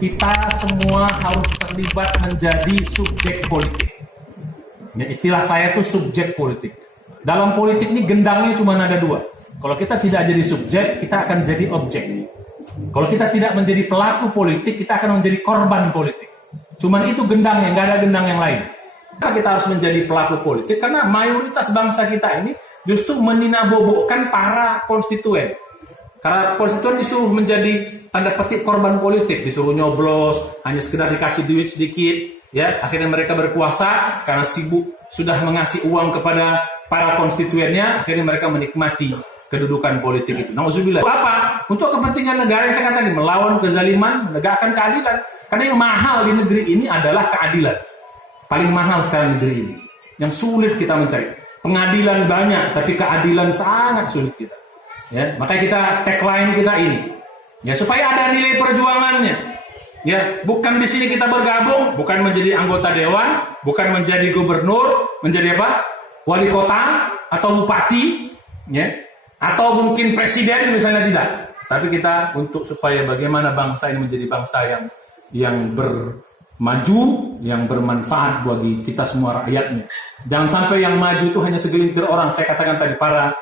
kita semua harus terlibat menjadi subjek politik. Ya, istilah saya itu subjek politik. Dalam politik ini gendangnya cuma ada dua. Kalau kita tidak jadi subjek, kita akan jadi objek. Kalau kita tidak menjadi pelaku politik, kita akan menjadi korban politik. Cuman itu gendangnya, nggak ada gendang yang lain. Kenapa kita harus menjadi pelaku politik? Karena mayoritas bangsa kita ini justru meninabobokkan para konstituen. Karena konstituen disuruh menjadi tanda petik korban politik, disuruh nyoblos, hanya sekedar dikasih duit sedikit, ya akhirnya mereka berkuasa karena sibuk sudah mengasih uang kepada para konstituennya, akhirnya mereka menikmati kedudukan politik itu. Nauzubillah. Apa? Untuk kepentingan negara yang saya katakan tadi, melawan kezaliman, menegakkan keadilan. Karena yang mahal di negeri ini adalah keadilan. Paling mahal sekarang negeri ini. Yang sulit kita mencari. Pengadilan banyak, tapi keadilan sangat sulit kita. Ya, makanya kita tagline kita ini. Ya, supaya ada nilai perjuangannya. Ya, bukan di sini kita bergabung, bukan menjadi anggota dewan, bukan menjadi gubernur, menjadi apa? Wali kota atau bupati, ya. Atau mungkin presiden misalnya, tidak. Tapi kita untuk supaya bagaimana bangsa ini menjadi bangsa yang bermaju, yang bermanfaat bagi kita semua rakyatnya. Jangan sampai yang maju itu hanya segelintir orang. Saya katakan tadi para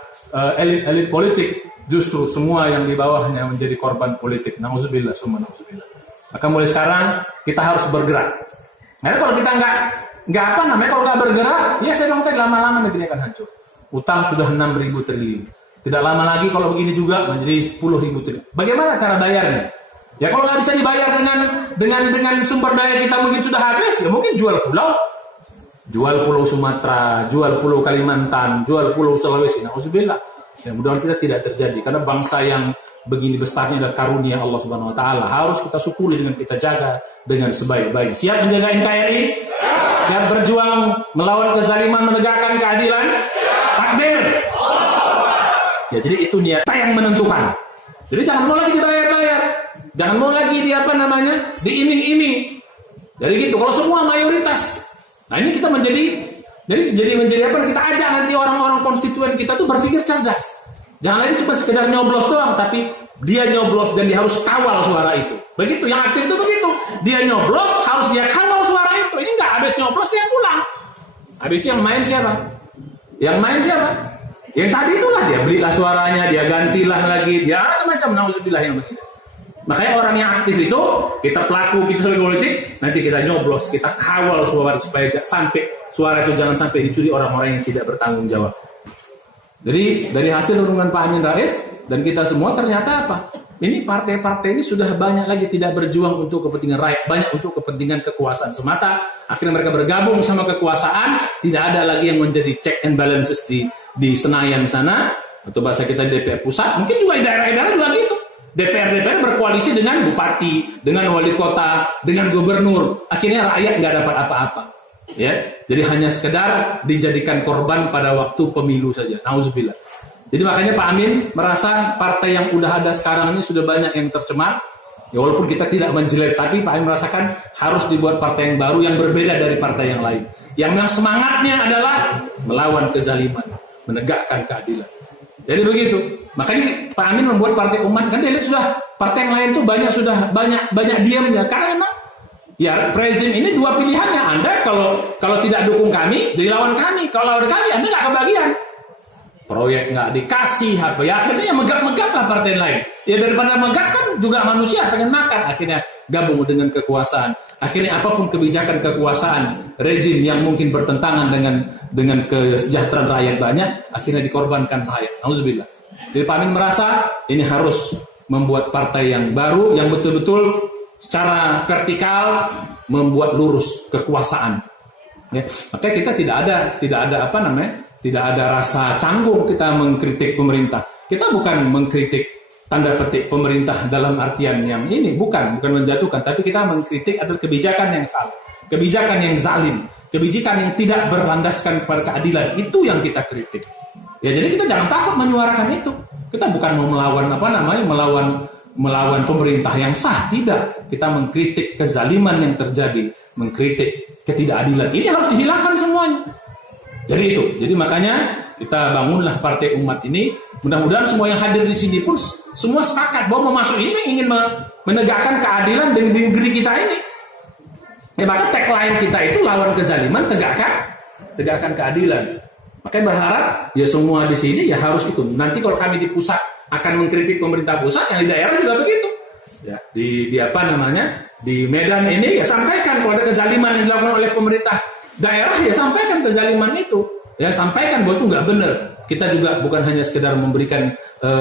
elit-elit politik, justru semua yang di bawahnya menjadi korban politik. Nauzubillah, summa nauzubillah. Maka mulai sekarang kita harus bergerak. Karena kalau kita kalau nggak bergerak, ya saya bilang tadi lama-lama negeri akan hancur. Utang sudah 6.000 triliun. Tidak lama lagi kalau begini juga menjadi 10.000 triliun. Bagaimana cara bayarnya? Ya kalau nggak bisa dibayar dengan sumber daya kita mungkin sudah habis, ya mungkin jual pulau Sumatera, jual pulau Kalimantan, jual pulau Sulawesi. Nauzubillah. Ya mudah-mudahan kita tidak terjadi, karena bangsa yang begini besarnya adalah karunia Allah Subhanahu wa taala. Harus kita syukuri dengan kita jaga dengan sebaik-baik. Siap menjaga NKRI? Siap berjuang melawan kezaliman, menegakkan keadilan? Takbir. Ya, jadi itu niat kita yang menentukan. Jadi jangan mau lagi dibayar-bayar. Jangan mau lagi diiming-iming. Jadi gitu, kalau semua mayoritas. Nah, ini kita menjadi apa? Kita ajak nanti orang-orang konstituen kita tuh berpikir cerdas. Jangan lagi cuma sekedar nyoblos doang, tapi dia nyoblos dan dia harus kawal suara itu. Begitu, yang aktif itu begitu. Dia nyoblos, harus dia kawal suara itu. Ini nggak habis nyoblos dia pulang. Habis itu yang main siapa? Yang tadi itulah, dia belilah suaranya, dia gantilah lagi, dia macam-macam. Nauzubillah yang begitu. Makanya orang yang aktif itu, kita pelaku, kita sebagai politik, nanti kita nyoblos, kita kawal suara supaya sampai suara itu jangan sampai dicuri orang-orang yang tidak bertanggung jawab. Jadi dari hasil hubungan Pak Amin Rais dan kita semua ternyata apa? Ini partai-partai ini sudah banyak lagi tidak berjuang untuk kepentingan rakyat, banyak untuk kepentingan kekuasaan semata. Akhirnya mereka bergabung sama kekuasaan, tidak ada lagi yang menjadi check and balances di Senayan sana, atau bahasa kita DPR pusat, mungkin juga di daerah-daerah juga gitu. DPR berkoalisi dengan bupati, dengan wali kota, dengan gubernur. Akhirnya rakyat nggak dapat apa-apa. Ya, jadi hanya sekedar dijadikan korban pada waktu pemilu saja. Nauzubillah. Jadi makanya Pak Amin merasa partai yang udah ada sekarang ini sudah banyak yang tercemar. Ya walaupun kita tidak menjelek, tapi Pak Amin merasakan harus dibuat partai yang baru yang berbeda dari partai yang lain. Yang semangatnya adalah melawan kezaliman, menegakkan keadilan. Jadi begitu. Makanya Pak Amin membuat partai umat, kan dia lihat sudah partai yang lain tuh banyak diamnya. Karena memang ya rezim ini dua pilihannya. Anda kalau tidak dukung kami, jadi lawan kami. Kalau lawan kami, Anda nggak kebagian. Proyek nggak dikasih, apa ya akhirnya ya megap-megap lah partai lain. Ya daripada megap kan juga manusia pengen makan. Akhirnya gabung dengan kekuasaan. Akhirnya apapun kebijakan kekuasaan rezim yang mungkin bertentangan dengan kesejahteraan rakyat banyak, akhirnya dikorbankan rakyat. Nauzubillah. Jadi Pak Amin merasa ini harus membuat partai yang baru yang betul-betul secara vertikal membuat lurus kekuasaan. Ya, makanya kita tidak ada rasa canggung kita mengkritik pemerintah. Kita bukan mengkritik tanda petik pemerintah dalam artian yang ini, bukan menjatuhkan, tapi kita mengkritik adalah kebijakan yang salah, kebijakan yang zalim, kebijakan yang tidak berlandaskan pada keadilan. Itu yang kita kritik. Ya, jadi kita jangan takut menyuarakan itu. Kita bukan mau melawan pemerintah yang sah, tidak. Kita mengkritik kezaliman yang terjadi, mengkritik ketidakadilan. Ini harus dihilangkan semuanya. Jadi itu. Jadi makanya Kita bangunlah Partai Umat ini. Mudah-mudahan semua yang hadir di sini pun semua sepakat bahwa mau masuk ini ingin menegakkan keadilan di negeri kita ini. Ya, maka tagline kita itu lawan kezaliman, tegakkan keadilan. Makanya berharap ya semua di sini ya harus itu. Nanti kalau kami di pusat akan mengkritik pemerintah pusat, yang di daerah juga begitu. Ya, di apa namanya? Di Medan ini ya sampaikan kalau ada kezaliman yang dilakukan oleh pemerintah daerah, ya sampaikan kezaliman itu. Ya sampaikan bahwa itu nggak benar. Kita juga bukan hanya sekedar memberikan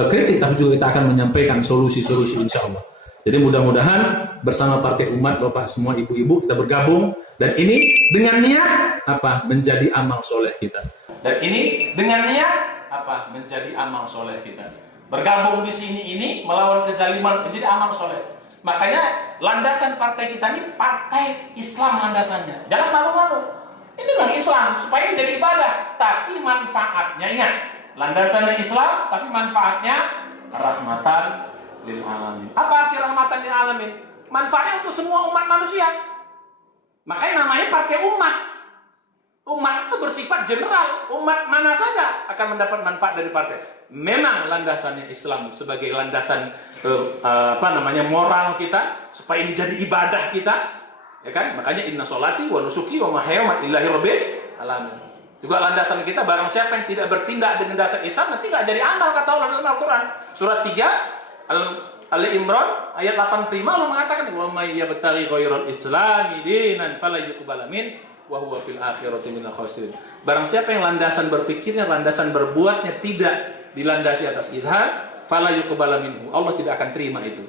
kritik, tapi juga kita akan menyampaikan solusi-solusi insya Allah. Jadi mudah-mudahan bersama Partai Umat, Bapak semua ibu-ibu kita bergabung, dan ini dengan niat apa? Menjadi amal soleh kita. Dan ini dengan niat apa? Menjadi amal soleh kita. Bergabung di sini ini melawan kezaliman menjadi amal soleh. Makanya landasan partai kita ini partai Islam landasannya. Jangan malu-malu. Ini memang Islam supaya ini jadi ibadah, tapi manfaatnya ingat, landasannya Islam, tapi manfaatnya rahmatan lil alamin. Apa arti rahmatan lil alamin? Manfaatnya untuk semua umat manusia. Makanya namanya partai umat. Umat itu bersifat general. Umat mana saja akan mendapat manfaat dari partai. Memang landasannya Islam sebagai landasan moral kita supaya ini jadi ibadah kita, ya kan? Makanya inna sholati wa nusuki wa mahyaya wa lillahi rabbil alamin. Juga landasan kita, barang siapa yang tidak bertindak dengan dasar Islam nanti nggak jadi amal, kata Allah dalam Al-Quran. Surat 3 Al-Imran ayat 85 Allah mengatakan wa may yabtaghi ghairal islami dinan fala yuqbal min wa huwa fil akhirati minal khasirin. Barang siapa yang landasan berfikirnya, landasan berbuatnya tidak dilandasi atas ilham, fala yuqbal minhu, Allah tidak akan terima itu.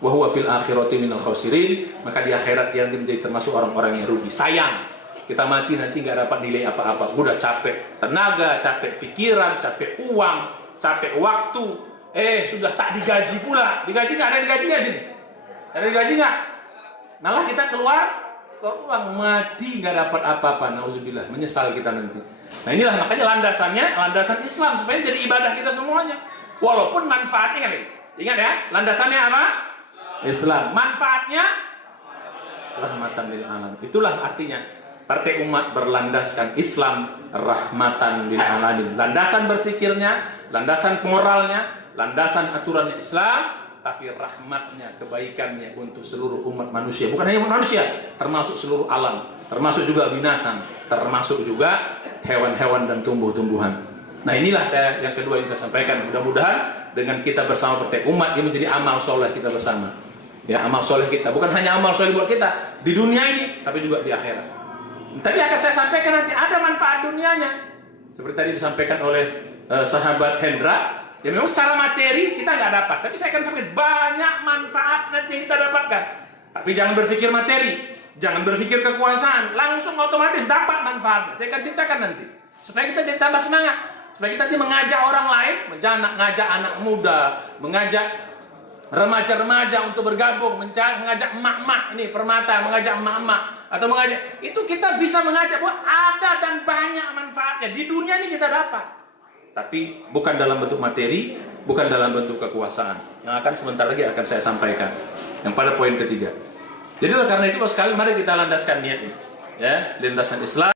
Wa huwa fil akhirati minal khasirin, maka di akhirat yang menjadi termasuk orang-orang yang rugi. Sayang, kita mati nanti nggak dapat nilai apa-apa. Udah capek tenaga, capek pikiran, capek uang, capek waktu. Sudah tak digaji pula. Digaji nggak? Ada digaji nggak sini? Ada digaji nggak? Malah kita keluar uang, mati nggak dapat apa-apa. Nauzubillah, menyesal kita nanti. Nah inilah makanya landasan Islam supaya jadi ibadah kita semuanya. Walaupun manfaatnya kan, ingat ya, landasannya apa? Islam. Manfaatnya rahmatan lil alamin. Itulah artinya Partai Umat berlandaskan Islam rahmatan lil alamin. Landasan berfikirnya, landasan moralnya, landasan aturannya Islam, tapi rahmatnya, kebaikannya untuk seluruh umat manusia. Bukan hanya umat manusia, termasuk seluruh alam, termasuk juga binatang, termasuk juga hewan-hewan dan tumbuh-tumbuhan. Nah inilah yang kedua yang saya sampaikan. Mudah-mudahan dengan kita bersama Partai Umat ini menjadi amal soleh kita bersama. Ya, amal soleh kita bukan hanya amal soleh buat kita di dunia ini, tapi juga di akhirat. Tapi akan saya sampaikan nanti ada manfaat dunianya. Seperti tadi disampaikan oleh sahabat Hendra. Ya memang secara materi kita nggak dapat, tapi saya akan sampaikan banyak manfaat nanti yang kita dapatkan. Tapi jangan berpikir materi, jangan berpikir kekuasaan, langsung otomatis dapat manfaatnya. Saya akan ceritakan nanti, supaya kita jadi tambah semangat, supaya kita mengajak orang lain, mengajak anak muda, mengajak remaja-remaja untuk bergabung, mengajak emak-emak ini Permata, mengajak emak-emak atau mengajak itu, kita bisa mengajak bahwa ada dan banyak manfaatnya di dunia ini kita dapat. Tapi bukan dalam bentuk materi, bukan dalam bentuk kekuasaan. Yang akan sebentar lagi akan saya sampaikan. Yang pada poin ketiga. Jadi karena itu sekali mari kita landaskan niat ini. Ya, landasan Islam.